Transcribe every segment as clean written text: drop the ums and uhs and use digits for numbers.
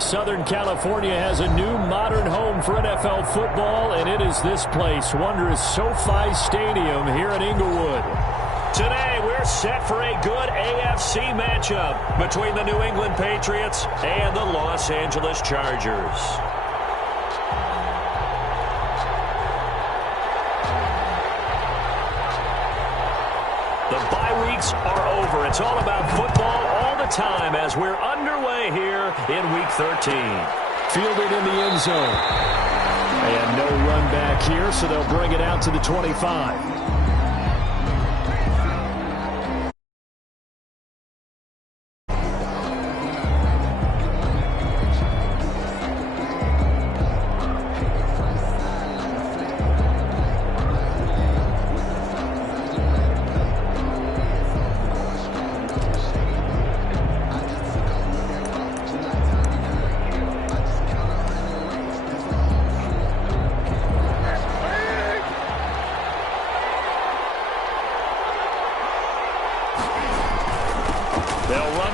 Southern California has a new modern home for NFL football, and it is this place, wondrous SoFi Stadium here in Inglewood. Today, we're set for a good AFC matchup between the New England Patriots and the Los Angeles Chargers. The bye weeks are over. It's all about football all the time as we're underway here in Week 13. Fielded in the end zone. And no run back here, so they'll bring it out to the 25.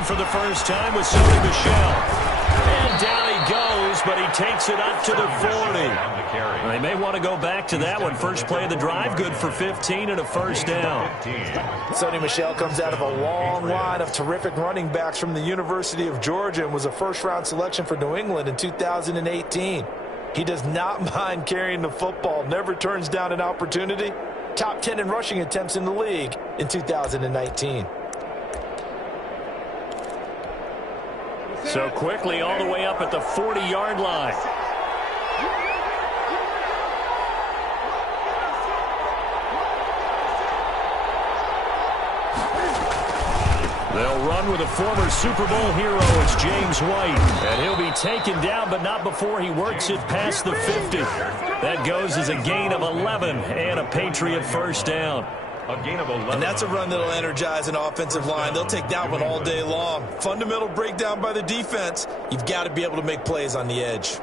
For the first time with Sony Michel. And down he goes, but he takes it up to the 40. They may want to go back to that one. First play of the drive, good for 15 and a first down. Sony Michel comes out of a long line of terrific running backs from the University of Georgia and was a first-round selection for New England in 2018. He does not mind carrying the football, never turns down an opportunity. Top 10 in rushing attempts in the league in 2019. So quickly all the way up at the 40-yard line. They'll run with a former Super Bowl hero. It's James White. And he'll be taken down, but not before he works it past the 50. That goes as a gain of 11 and a Patriot first down. A gain of 11. And that's a run that'll energize an offensive line. They'll take that one all day long. Fundamental breakdown by the defense. You've got to be able to make plays on the edge.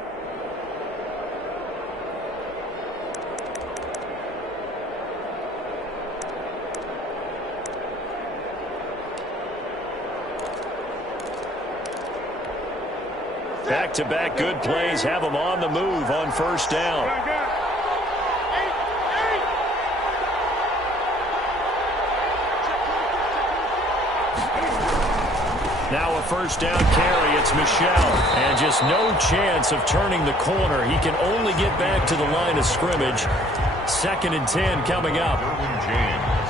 Back-to-back good plays have them on the move on first down. Now a first down carry. It's Michel. And just no chance of turning the corner. He can only get back to the line of scrimmage. 2nd and 10 coming up.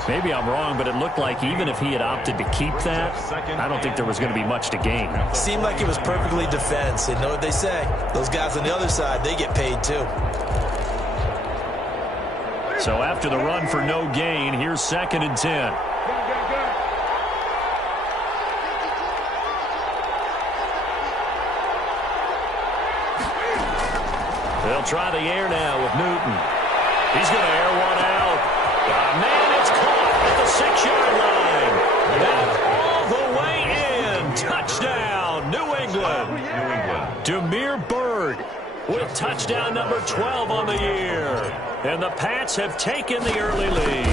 Maybe I'm wrong, but it looked like even if he had opted to keep that, I don't think there was going to be much to gain. Seemed like it was perfectly defense. And know what they say? Those guys on the other side, they get paid too. So after the run for no gain, here's 2nd and 10. They'll try the air now with Newton. He's going to air one out. Man, it's caught at the 6-yard line. Back all the way in. Touchdown, New England. Demir Bird with touchdown number 12 on the year. And the Pats have taken the early lead.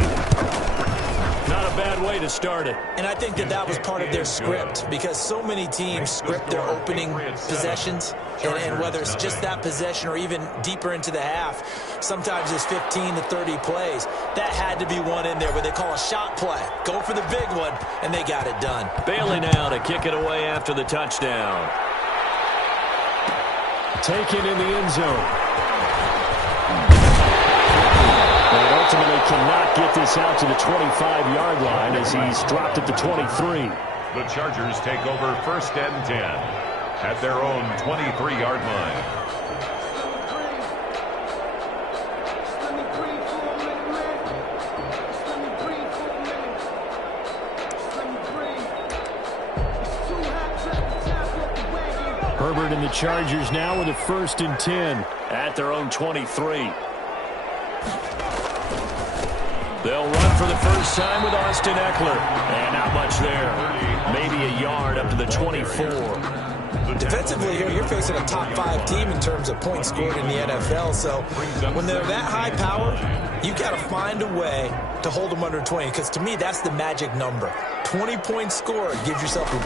Not a bad way to start it. And I think that was part of their script, because so many teams script their opening possessions, and whether it's just that possession or even deeper into the half, sometimes it's 15 to 30 plays. That had to be one in there where they call a shot play. Go for the big one, and they got it done. Bailey now to kick it away after the touchdown. Taken in the end zone. And ultimately cannot get this out to the 25-yard line as he's dropped at the 23. The Chargers take over 1st and 10 at their own 23-yard line. Herbert and the Chargers now with a 1st and 10 at their own 23. They'll run for the first time with Austin Eckler. And not much there. Maybe a yard up to the 24. Defensively here, you're facing a top 5 team in terms of points scored in the NFL. So when they're that high power, you got to find a way to hold them under 20. Because to me, that's the magic number. 20-point score, you give yourself your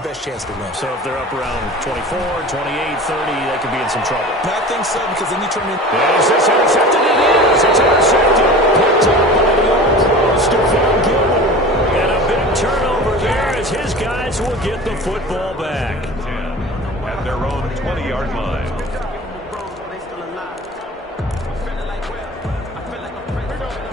best chance to win. So if they're up around 24, 28, 30, they could be in some trouble. I think so, because then you turn it. Is this intercepted? It is. It's intercepted. Picked up by the All-Pro, Stephon Gilmore. And a big turnover there as his guys will get the football back. 10 at their own 20-yard line.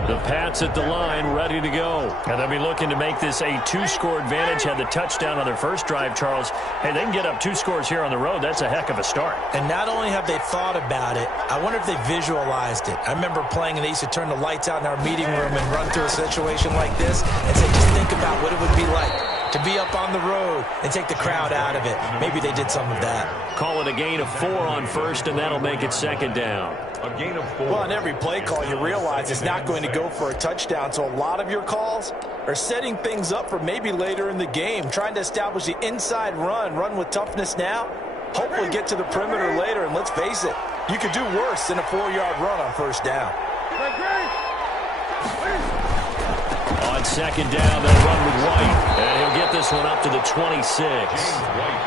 The Pats at the line, ready to go. And they'll be looking to make this a two-score advantage. Had the touchdown on their first drive, Charles. Hey, they can get up 2 scores here on the road. That's a heck of a start. And not only have they thought about it, I wonder if they visualized it. I remember playing, and they used to turn the lights out in our meeting room and run through a situation like this and say, just think about what it would be like to be up on the road and take the crowd out of it. Maybe they did some of that. Call it a gain of 4 on first, and that'll make it second down. A gain of 4. Well, on every play call, you realize it's not going to go for a touchdown, so a lot of your calls are setting things up for maybe later in the game, trying to establish the inside run with toughness now, hopefully get to the perimeter later, and let's face it, you could do worse than a 4-yard run on first down. On second down, they'll run with White, and he'll get this one up to the 26.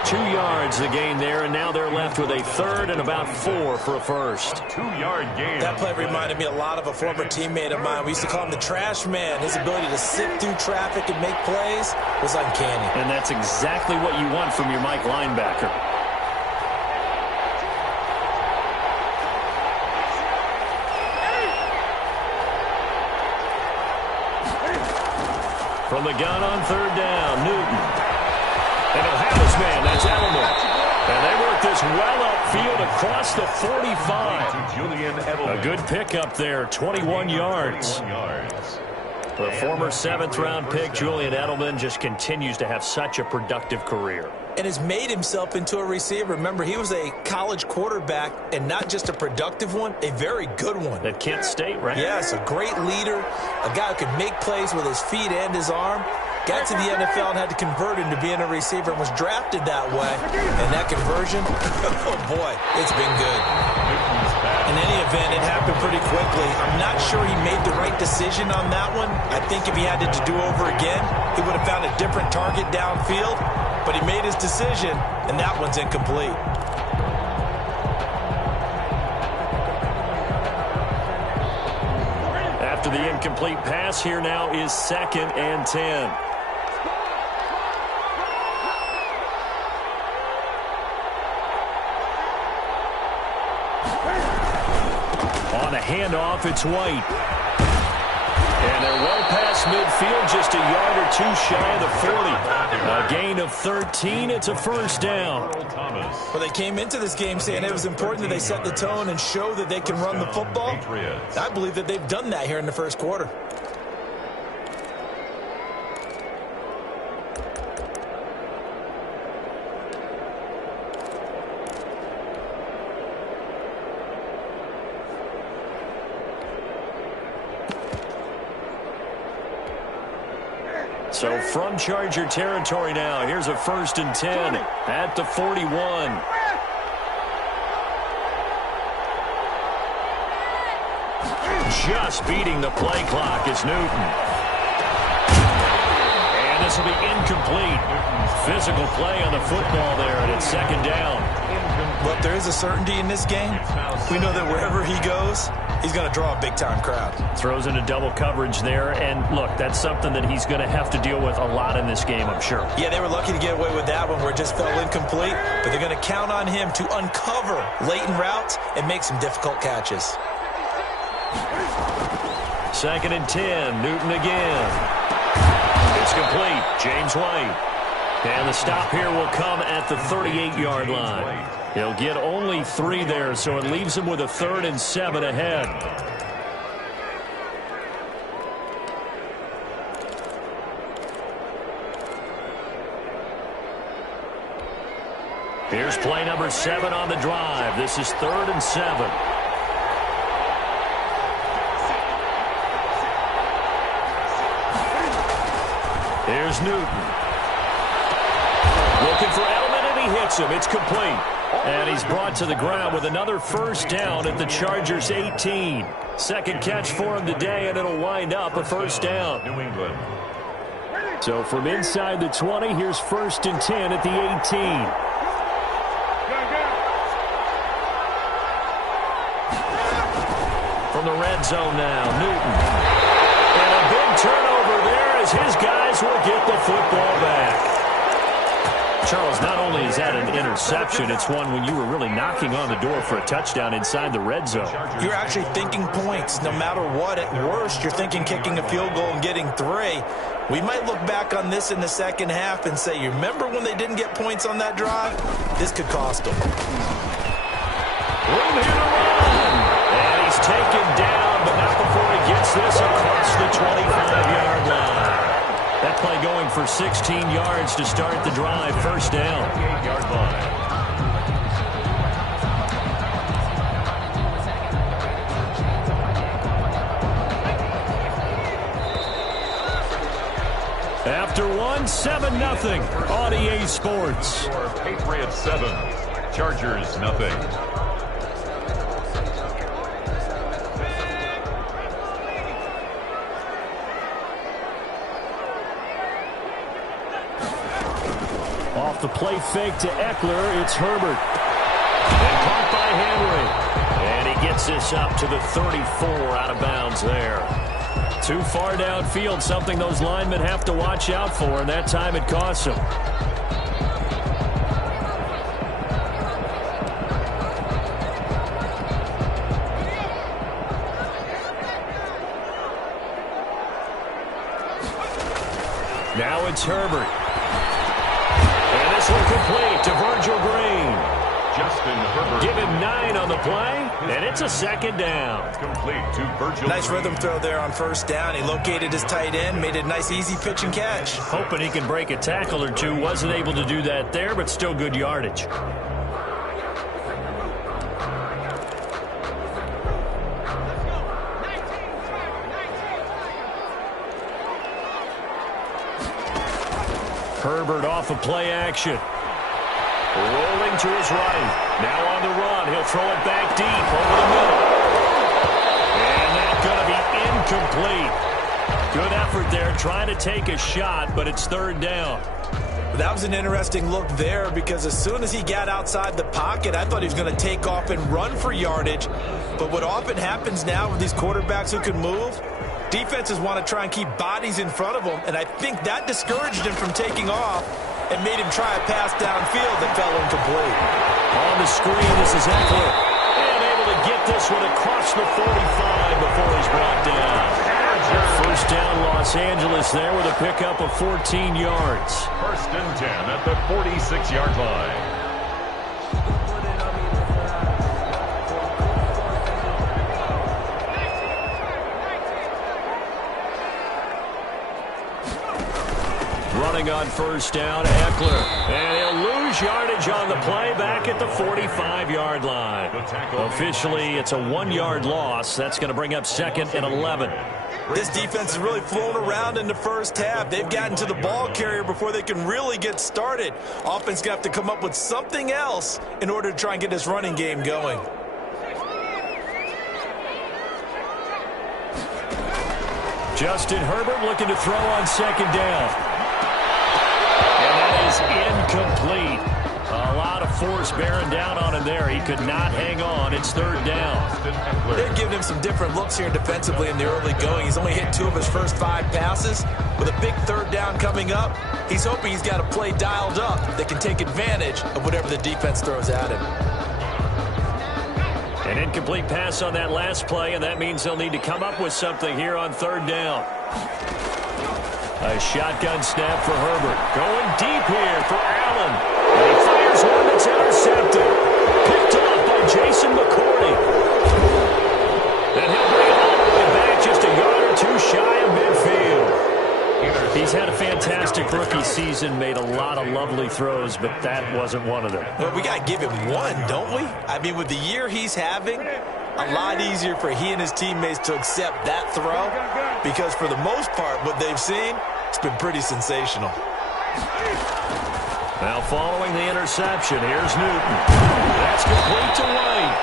2 yards the gain there, and now they're left with a third and about 4 for a first. 2-yard gain. That play reminded me a lot of a former teammate of mine. We used to call him the trash man. His ability to sit through traffic and make plays was uncanny. And that's exactly what you want from your Mike linebacker. From the gun on third down, Newton. And he'll have his man, that's Edelman. And they work this well upfield across the 45. A good pickup there, 21 yards. The former 7th-round pick, Julian Edelman, just continues to have such a productive career. And has made himself into a receiver. Remember, he was a college quarterback, and not just a productive one, a very good one. At Kent State, right? Yes, a great leader, a guy who could make plays with his feet and his arm. Got to the NFL and had to convert into being a receiver and was drafted that way. And that conversion, oh boy, it's been good. In any event, it happened pretty quickly. I'm not sure he made the right decision on that one. I think if he had it to do over again, he would have found a different target downfield. But he made his decision, and that one's incomplete. After the incomplete pass, here now is 2nd and 10. On a handoff, it's White. And they're well past midfield, just a yard or 2 shy of the 40. A gain of 13, it's a first down. Well, they came into this game saying it was important that they set the tone and show that they can run the football. I believe that they've done that here in the first quarter. So from Charger territory now, here's a 1st and 10 at the 41. Just beating the play clock is Newton. And this will be incomplete. Physical play on the football there, and it's 2nd down. But there is a certainty in this game. We know that wherever he goes, he's going to draw a big-time crowd. Throws into double coverage there, and look, that's something that he's going to have to deal with a lot in this game, I'm sure. Yeah, they were lucky to get away with that one where it just fell incomplete, but they're going to count on him to uncover latent routes and make some difficult catches. 2nd and 10, Newton again. It's complete, James White. And the stop here will come at the 38-yard line. He'll get only 3 there, so it leaves him with a 3rd and 7 ahead. Here's play number 7 on the drive. This is 3rd and 7. Here's Newton. Looking for Edelman, and he hits him. It's complete. And he's brought to the ground with another first down at the Chargers' 18. Second catch for him today, and it'll wind up a first down. New England. So from inside the 20, here's 1st and 10 at the 18. From the red zone now, Newton. And a big turnover there as his guys will get the football back. Charles, not only is that an interception, it's one when you were really knocking on the door for a touchdown inside the red zone. You're actually thinking points. No matter what, at worst, you're thinking kicking a field goal and getting 3. We might look back on this in the second half and say, you remember when they didn't get points on that drive? This could cost them. Room here to run. And he's taken down, but not before he gets this across the 25-yard line. That play going for 16 yards to start the drive. 1st down. 8-yard line. After 1, 7-0 on EA Sports. Patriots 7, Chargers nothing. Off the play fake to Eckler, it's Herbert. And caught by Henry. And he gets this up to the 34, out of bounds there. Too far downfield, something those linemen have to watch out for, and that time it costs them. Now it's Herbert. And this one complete to Virgil Green. Justin Herbert. Give him 9 on the play, and it's a 2nd down. Complete to Virgil Nice Green. rhythm throw there on 1st down. He located his tight end, made it a nice, easy pitch and catch. Hoping he can break a tackle or two. Wasn't able to do that there, but still good yardage. Herbert off of play action. Rolling to his right. Now on the run. He'll throw it back deep over the middle. And that's going to be incomplete. Good effort there trying to take a shot, but it's 3rd down. That was an interesting look there because as soon as he got outside the pocket, I thought he was going to take off and run for yardage. But what often happens now with these quarterbacks who can move, defenses want to try and keep bodies in front of them, and I think that discouraged him from taking off and made him try a pass downfield that fell incomplete. On the screen, this is Eckler. And able to get this one across the 45 before he's brought down. 1st down, Los Angeles there with a pickup of 14 yards. 1st and 10 at the 46-yard line. Running on 1st down, Eckler. And he'll lose yardage on the play back at the 45-yard line. Officially, it's a 1-yard loss. That's going to bring up 2nd and 11. This defense has really flown around in the 1st half. They've gotten to the ball carrier before they can really get started. Offense going to have to come up with something else in order to try and get this running game going. Justin Herbert looking to throw on 2nd down. And that is incomplete. A lot of force bearing down on him there. He could not hang on. It's 3rd down. They're giving him some different looks here defensively in the early going. He's only hit 2 of his first 5 passes. With a big 3rd down coming up, he's hoping he's got a play dialed up that can take advantage of whatever the defense throws at him. An incomplete pass on that last play, and that means they'll need to come up with something here on 3rd down. A shotgun snap for Herbert. Going deep here for Allen. And he fires one that's intercepted. Picked off by Jason McCourty. And he'll bring it all the way back just a yard or 2 shy of midfield. He's had a fantastic rookie season, made a lot of lovely throws, but that wasn't one of them. Well, we got to give him one, don't we? I mean, with the year he's having, a lot easier for he and his teammates to accept that throw because for the most part, what they've seen, it's been pretty sensational. Now following the interception, here's Newton. That's complete to White.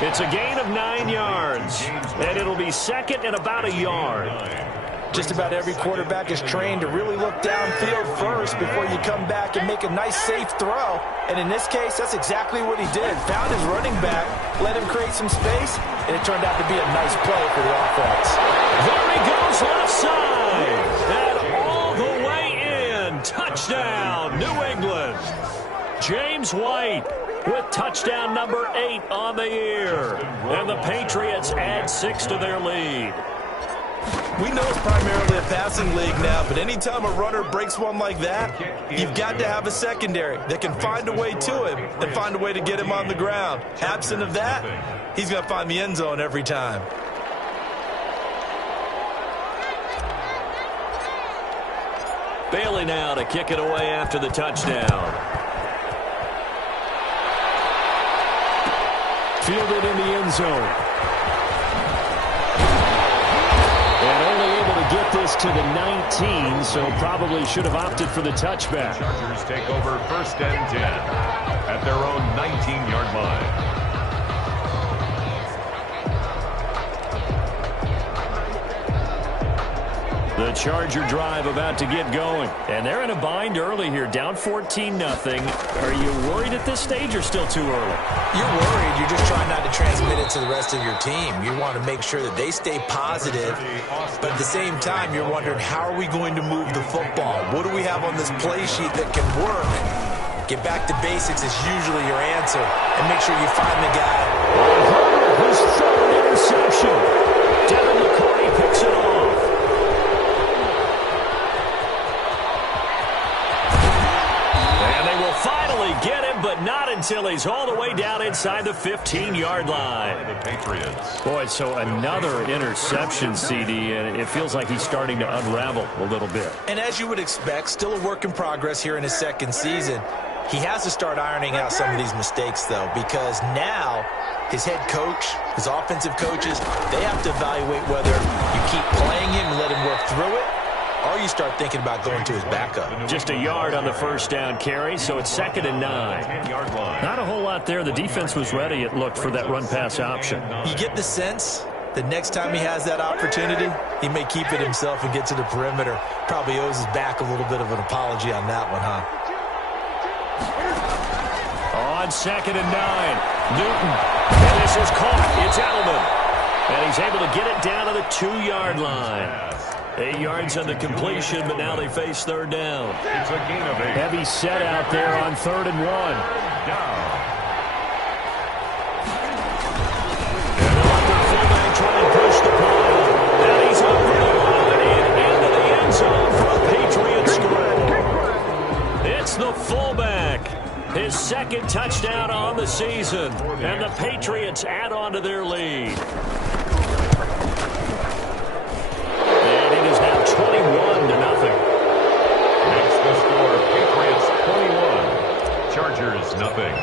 It's a gain of 9 yards, and it'll be 2nd and about a yard. Just about every quarterback is trained to really look downfield first before you come back and make a nice, safe throw. And in this case, that's exactly what he did. Found his running back, let him create some space, and it turned out to be a nice play for the offense. There he goes left side. And all the way in. Touchdown, New England. James White with touchdown number 8 on the year. And the Patriots add 6 to their lead. We know it's primarily a passing league now, but anytime a runner breaks one like that, you've got to have a secondary that can find a way to him and find a way to get him on the ground. Absent of that, he's going to find the end zone every time. Bailey now to kick it away after the touchdown. Fielded in the end zone. And only able to get this to the 19, so probably should have opted for the touchback. The Chargers take over 1st and 10 at their own 19-yard line. The Charger drive about to get going. And they're in a bind early here, down 14-0. Are you worried at this stage or still too early? You're worried. You're just trying not to transmit it to the rest of your team. You want to make sure that they stay positive. But at the same time, you're wondering, how are we going to move the football? What do we have on this play sheet that can work? Get back to basics is usually your answer. And make sure you find the guy. His third interception. Devin McCourty picks it off. Finally get him, but not until he's all the way down inside the 15-yard line. The Patriots. Boy, so another interception, CD, and it feels like he's starting to unravel a little bit. And as you would expect, still a work in progress here in his second season. He has to start ironing out some of these mistakes, though, because now his head coach, his offensive coaches, they have to evaluate whether you keep playing him and let him work through it, or you start thinking about going to his backup. Just a yard on the first down carry, so it's 2nd and 9. 10-yard line. Not a whole lot there. The defense was ready, it looked, for that run-pass option. You get the sense that next time he has that opportunity, he may keep it himself and get to the perimeter. Probably owes his back a little bit of an apology on that one, huh? On 2nd and 9, Newton. And this is caught. It's Edelman. And he's able to get it down to the 2-yard line. 8 yards on the completion, but now they face 3rd down. It's a gain of 8. Heavy set out there on 3rd and 1. Down. And they'll let their fullback try and push the ball. And he's over the line and into the end zone for a Patriots score. It's the fullback. His 2nd touchdown on the season. And the Patriots add on to their lead. 21-0. Makes the score Patriots 21, Chargers nothing.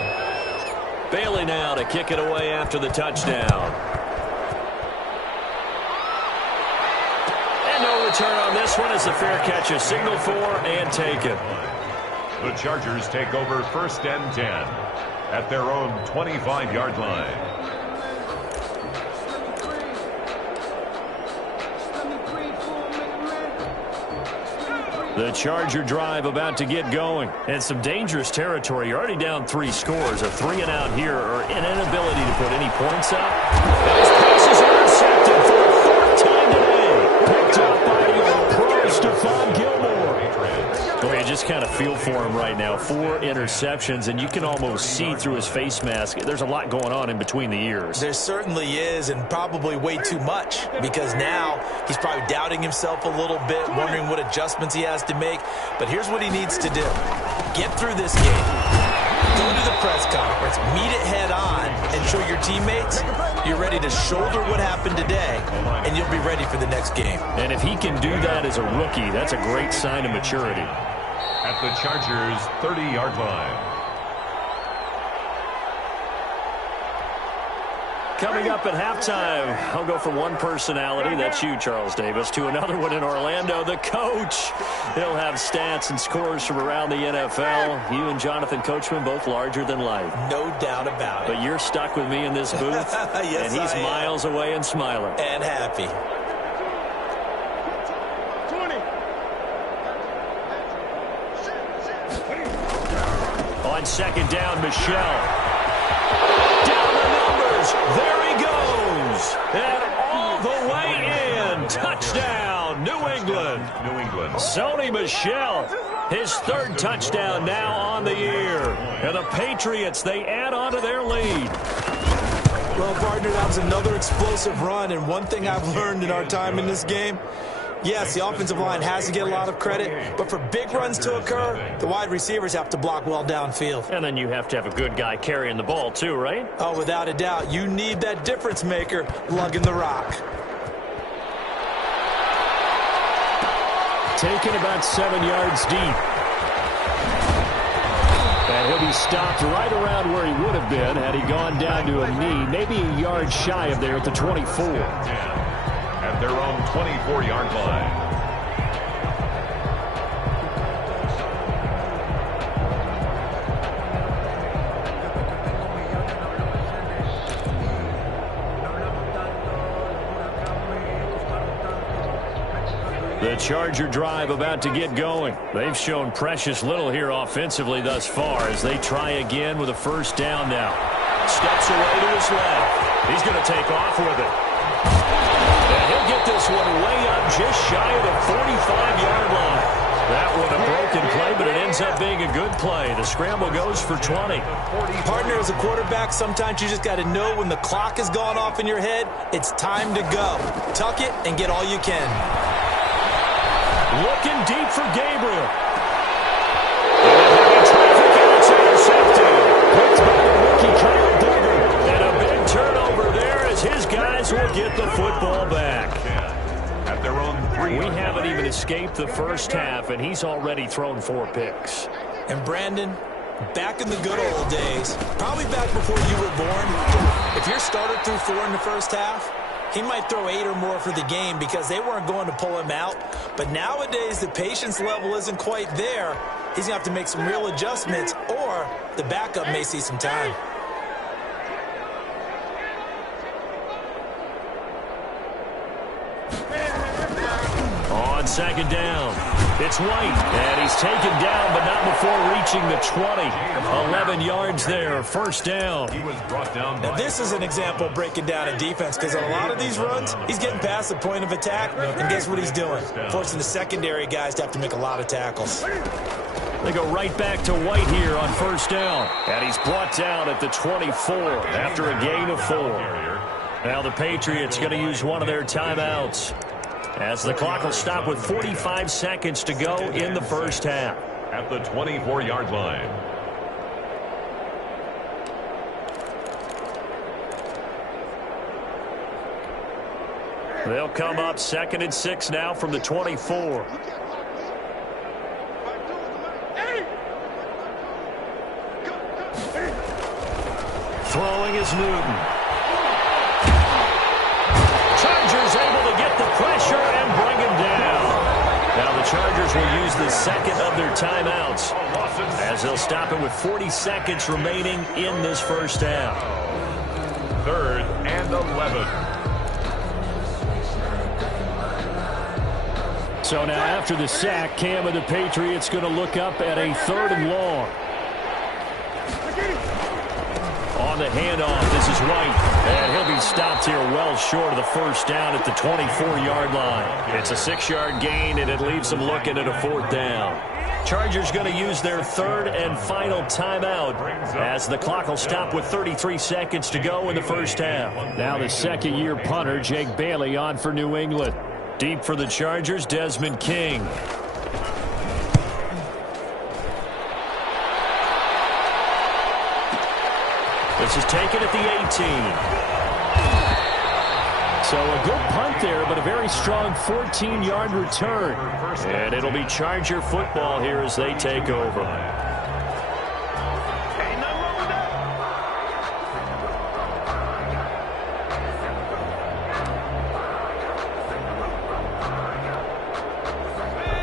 Bailey now to kick it away after the touchdown. And no return on this one as the fair catch is signaled for and taken. The Chargers take over 1st and 10 at their own 25-yard line. The Charger drive about to get going. And some dangerous territory. You're already down 3 scores. A 3-and-out here, or an inability to put any points up. And his pass is intercepted for the 4th time today. Picked up by your pro, Stephon Gilmore. Boy, you just kind of feel for him right now. 4 interceptions, and you can almost see through his face mask. There's a lot going on in between the ears. There certainly is, and probably way too much, because now he's probably doubting himself a little bit, wondering what adjustments he has to make. But here's what he needs to do. Get through this game. Go to the press conference, meet it head on, and show your teammates you're ready to shoulder what happened today, and you'll be ready for the next game. And if he can do that as a rookie, that's a great sign of maturity. At the Chargers' 30-yard line. Coming up at halftime, I'll go from one personality, that's you, Charles Davis, to another one in Orlando, the coach. He'll have stats and scores from around the NFL. You and Jonathan Coachman, both larger than life. No doubt about it. But you're stuck with me in this booth, yes, and he's miles away and smiling. And happy. On second down, Michel. Down the numbers. There he goes. And all the way in. Touchdown, New England. Sony Michel, his third touchdown now on the year. And the Patriots, they add on to their lead. Well, partner, that was another explosive run, and one thing I've learned in our time in this game, yes, the offensive line has to get a lot of credit, but for big runs to occur, the wide receivers have to block well downfield. And then you have to have a good guy carrying the ball too, right? Oh, without a doubt. You need that difference maker lugging the rock. Taken about 7 yards deep. And he'll be stopped right around where he would have been had he gone down to a knee, maybe a yard shy of there at the 24. At their own 24-yard line. The Charger drive about to get going. They've shown precious little here offensively thus far as they try again with a first down now. Steps away to his left. He's going to take off with it. And he'll get this one way up just shy of the 45-yard line. That one a broken play, but it ends up being a good play. The scramble goes for 20. Partner, as a quarterback, sometimes you just got to know when the clock has gone off in your head, it's time to go. Tuck it and get all you can. Looking deep for Gabriel. And traffic, and it's intercepted. Picked by the rookie Kyle Duggar. And a big turnover there as his guys will get the football back. At their own 3. We haven't even escaped the first half, and he's already thrown 4 picks. And Brandon, back in the good old days, probably back before you were born, if your starter threw 4 in the first half, he might throw 8 or more for the game because they weren't going to pull him out. But nowadays, the patience level isn't quite there. He's going to have to make some real adjustments, or the backup may see some time. On second down, it's White, and he's taken down, but not before reaching the 20. 11 yards there, first down. He was brought down. Now, this is an example of breaking down a defense because on a lot of these runs, he's getting past the point of attack, and guess what he's doing? Forcing the secondary guys to have to make a lot of tackles. They go right back to White here on first down, and he's brought down at the 24 after a gain of 4. Now the Patriots going to use one of their timeouts, as the clock will stop with 45 seconds to go in the first half. At the 24-yard line. They'll come up 2nd and 6 now from the 24. Throwing is Newton. Chargers able to get the pressure and bring him down. Now the Chargers will use the second of their timeouts as they'll stop it with 40 seconds remaining in this first half. 3rd and 11. So now after the sack, Cam of the Patriots going to look up at a 3rd and long. On the handoff, this is White, and he'll be stopped here well short of the first down at the 24-yard line. It's a 6-yard gain, and it leaves them looking at a 4th down. Chargers going to use their 3rd and final timeout as the clock will stop with 33 seconds to go in the first half. Now the second-year punter, Jake Bailey, on for New England. Deep for the Chargers, Desmond King. This is taken at the 18. So a good punt there, but a very strong 14-yard return. And it'll be Charger football here as they take over.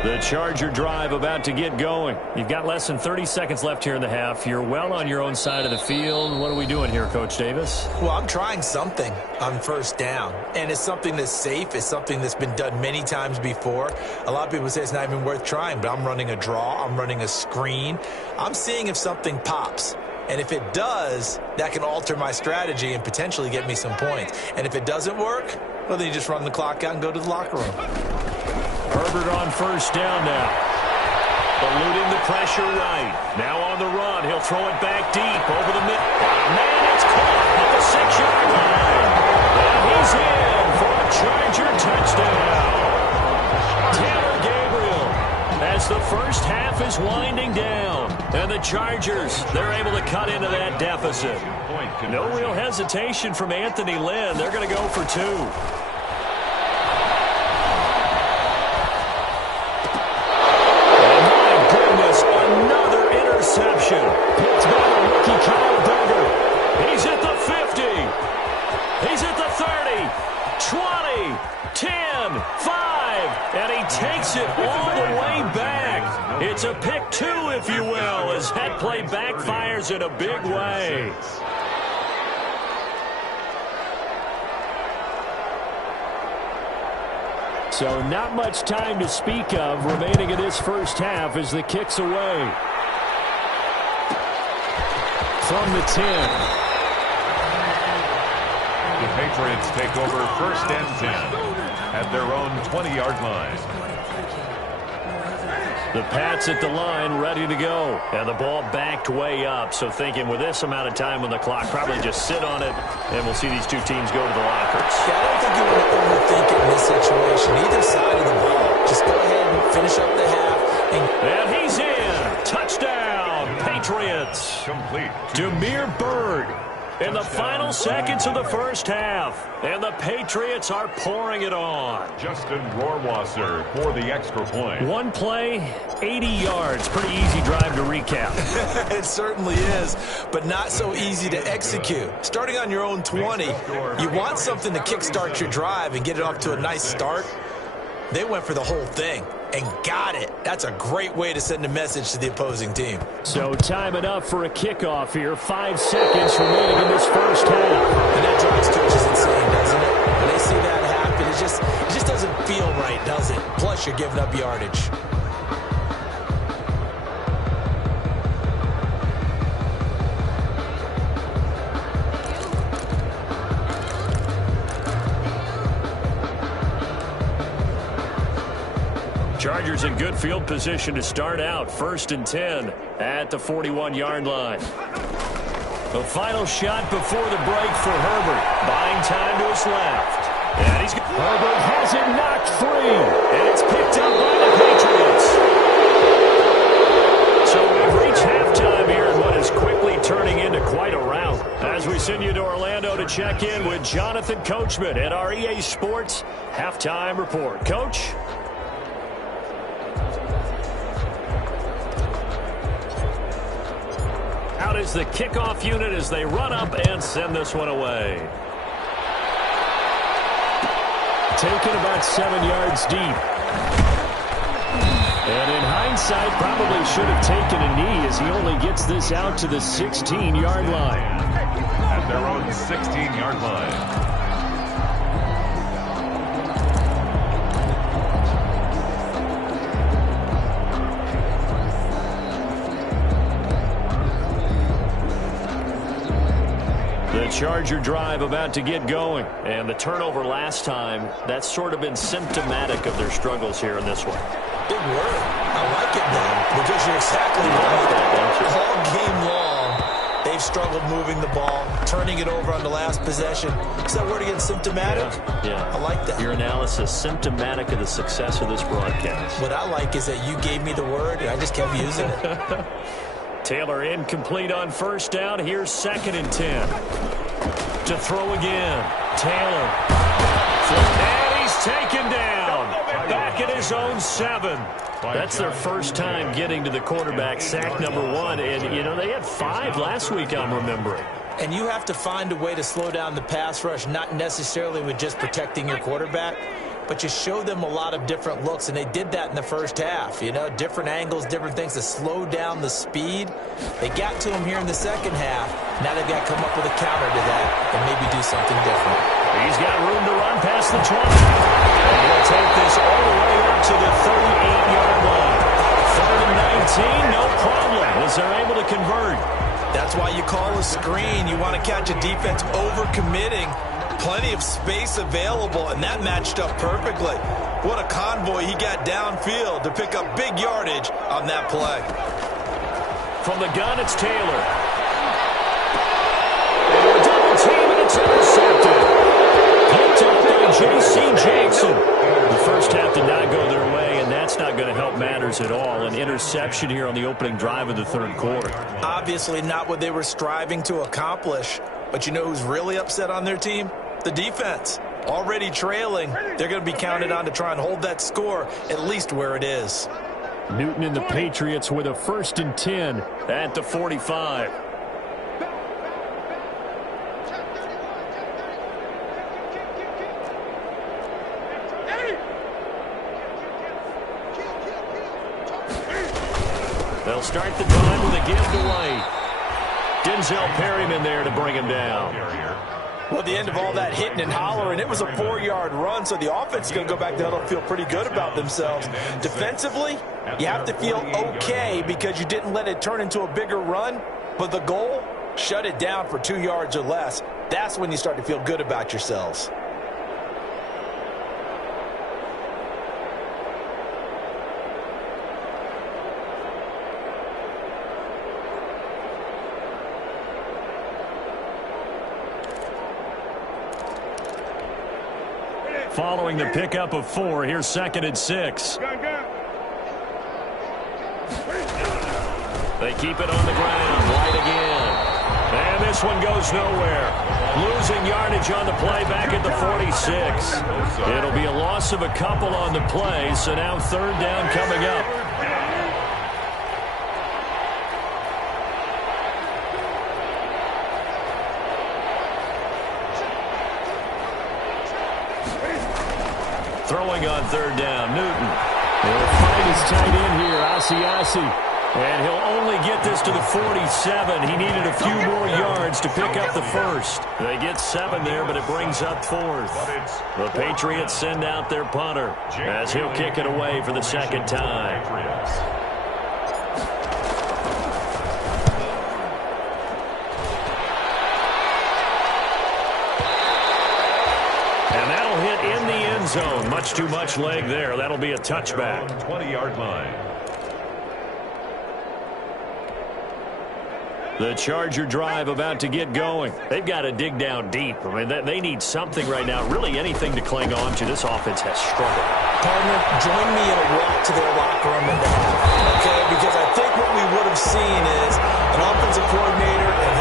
The Charger drive about to get going. You've got less than 30 seconds left here in the half. You're well on your own side of the field. What are we doing here, Coach Davis? Well, I'm trying something on first down, and it's something that's safe. It's something that's been done many times before. A lot of people say it's not even worth trying, but I'm running a draw. I'm running a screen. I'm seeing if something pops. And if it does, that can alter my strategy and potentially get me some points. And if it doesn't work, well, then you just run the clock out and go to the locker room. Herbert on first down now. Eluding the pressure right. Now on the run. He'll throw it back deep over the middle. Man, it's caught at the 6-yard line. And he's in for a Charger touchdown. Taylor Gabriel, as the first half is winding down. And the Chargers, they're able to cut into that deficit. No real hesitation from Anthony Lynn. They're going to go for 2. Interception. Picked by the rookie Kyle Duggar. He's at the 50. He's at the 30. 20. 10. 5. And he takes it all the way back. It's a pick 2, if you will, as that play backfires in a big way. So not much time to speak of remaining in this first half as the kick's away. From the 10. The Patriots take over first and 10 at their own 20-yard line. The Pats at the line, ready to go. And the ball backed way up. So thinking with this amount of time on the clock, probably just sit on it, and we'll see these two teams go to the lockers. Yeah, I don't think you want to overthink it in this situation. Either side of the ball. Just go ahead and finish up the half. And he's in. Touchdown, Patriots. Complete. Demir Bird in the final seconds of the first half. And the Patriots are pouring it on. Justin Rohrwasser for the extra point. One play, 80 yards. Pretty easy drive to recap. It certainly is, but not so easy to execute. Starting on your own 20, you want something to kickstart your drive and get it off to a nice start. They went for the whole thing and got it. That's a great way to send a message to the opposing team. So time enough for a kickoff here. 5 seconds remaining in this first half. And that drives coaches insane, doesn't it? When they see that happen, it just doesn't feel right, does it? Plus, you're giving up yardage. Chargers in good field position to start out. 1st and 10 at the 41-yard line. The final shot before the break for Herbert. Buying time to his left. And Herbert has it knocked free. And it's picked up by the Patriots. So we've reached halftime here in what is quickly turning into quite a rout. As we send you to Orlando to check in with Jonathan Coachman at our EA Sports Halftime Report. Coach? Out is the kickoff unit as they run up and send this one away. Taken about 7 yards deep. And in hindsight, probably should have taken a knee as he only gets this out to the 16-yard line. At their own 16-yard line. The Charger drive about to get going. And the turnover last time, that's sort of been symptomatic of their struggles here in this one. Big word. I like it, though, because you're exactly right. All game long, they've struggled moving the ball, turning it over on the last possession. Is that word again, symptomatic? Yeah. I like that. Your analysis, symptomatic of the success of this broadcast. What I like is that you gave me the word, and I just kept using it. Taylor incomplete on first down. Here's 2nd and 10. To throw again. Taylor. And he's taken down. Back at his own 7. That's their first time getting to the quarterback, sack number 1. And, you know, they had 5 last week, I'm remembering. And you have to find a way to slow down the pass rush, not necessarily with just protecting your quarterback. but you show them a lot of different looks, and they did that in the first half. You know, different angles, different things to slow down the speed. They got to him here in the second half. Now they've got to come up with a counter to that and maybe do something different. He's got room to run past the 20. And he'll take this all the way up to the 38-yard line. 3rd and 19, no problem, as they're able to convert. That's why you call a screen. You want to catch a defense over-committing. Plenty of space available, and that matched up perfectly. What a convoy he got downfield to pick up big yardage on that play. From the gun, it's Taylor. And a double team, and it's intercepted. Picked up by J.C. Jackson. The first half did not go their way, and that's not going to help matters at all. An interception here on the opening drive of the third quarter. Obviously not what they were striving to accomplish. But you know who's really upset on their team? The defense. Already trailing. They're going to be counted on to try and hold that score at least where it is. Newton and the Patriots with a 1st and 10 at the 45. They'll start the drive with a give to White. Denzel Perryman there to bring him down. Well, at the end of all that hitting and hollering, it was a 4-yard run, so the offense is going to go back to huddle and feel pretty good about themselves. Defensively, you have to feel okay because you didn't let it turn into a bigger run, but the goal, shut it down for 2 yards or less. That's when you start to feel good about yourselves. Following the pickup of 4, here's 2nd and 6. They keep it on the ground. White again. And this one goes nowhere. Losing yardage on the play back at the 46. It'll be a loss of a couple on the play, so now 3rd down coming up. Throwing on 3rd down, Newton. He'll find his tight end here, Asiasi. And he'll only get this to the 47. He needed a few more yards to pick up the 1st. They get 7 there, but it brings up 4th. The Patriots send out their punter as he'll kick it away for the 2nd time. And that'll hit in the end zone. Much too much leg there. That'll be a touchback. 20-yard line. The Charger drive about to get going. They've got to dig down deep. I mean, they need something right now, really anything to cling on to. This offense has struggled. Partner, join me in a walk to their locker room in the half, okay? Because I think what we would have seen is an offensive coordinator and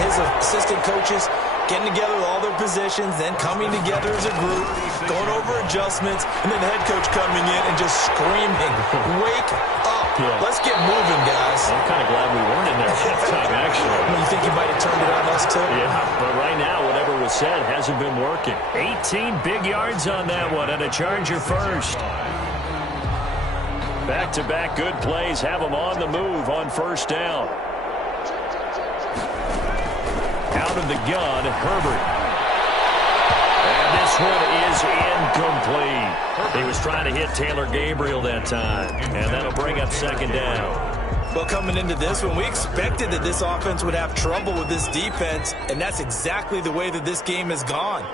his assistant coaches getting together with all their positions, then coming together as a group, going over adjustments, and then the head coach coming in and just screaming, wake up. Yeah. Let's get moving, guys. I'm kind of glad we weren't in there that time, actually. You think he might have turned it on us, too? Yeah, but right now, whatever was said hasn't been working. 18 big yards on that one, and a Charger 1st. Back-to-back good plays have them on the move on 1st down. Out of the gun, Herbert. And this one is incomplete. He was trying to hit Taylor Gabriel that time, and that'll bring up 2nd down. Well, coming into this one, we expected that this offense would have trouble with this defense, and that's exactly the way that this game has gone.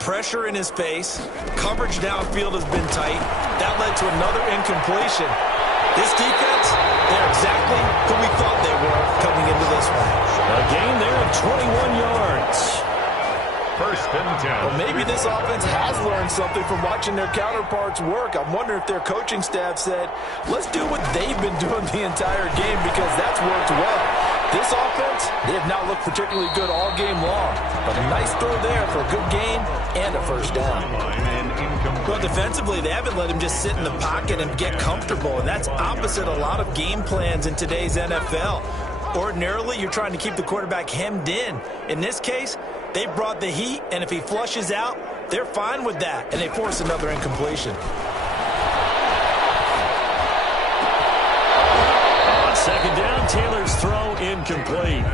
Pressure in his face, coverage downfield has been tight. That led to another incompletion. This defense, they're exactly who we thought they were coming into this one. A gain there of 21 yards. 1st and 10. Well, maybe this offense has learned something from watching their counterparts work. I'm wondering if their coaching staff said, let's do what they've been doing the entire game because that's worked well. This offense, they have not looked particularly good all game long. But a nice throw there for a good gain and a 1st down. Well, defensively, they haven't let him just sit in the pocket and get comfortable, and that's opposite a lot of game plans in today's NFL. Ordinarily, you're trying to keep the quarterback hemmed in. In this case, they brought the heat, and if he flushes out, they're fine with that, and they force another incompletion. On second down, Taylor's throw incomplete.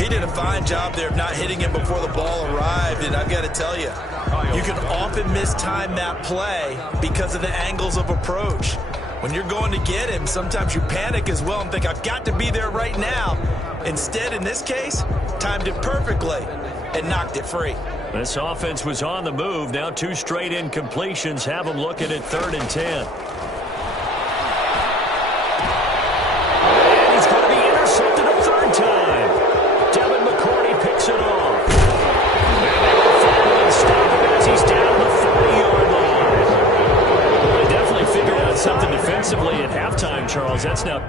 He did a fine job there of not hitting him before the ball arrived, and I've got to tell you, you can often mistime that play because of the angles of approach. When you're going to get him, sometimes you panic as well and think, I've got to be there right now. Instead, in this case, timed it perfectly and knocked it free. This offense was on the move. Now 2 straight incompletions have them looking at 3rd and 10. And he's going to be intercepted a 3rd time. Devin McCourty picks it off. And they will follow and stop him as he's down the 40-yard line. They definitely figured out something defensively at halftime, Charles. That's now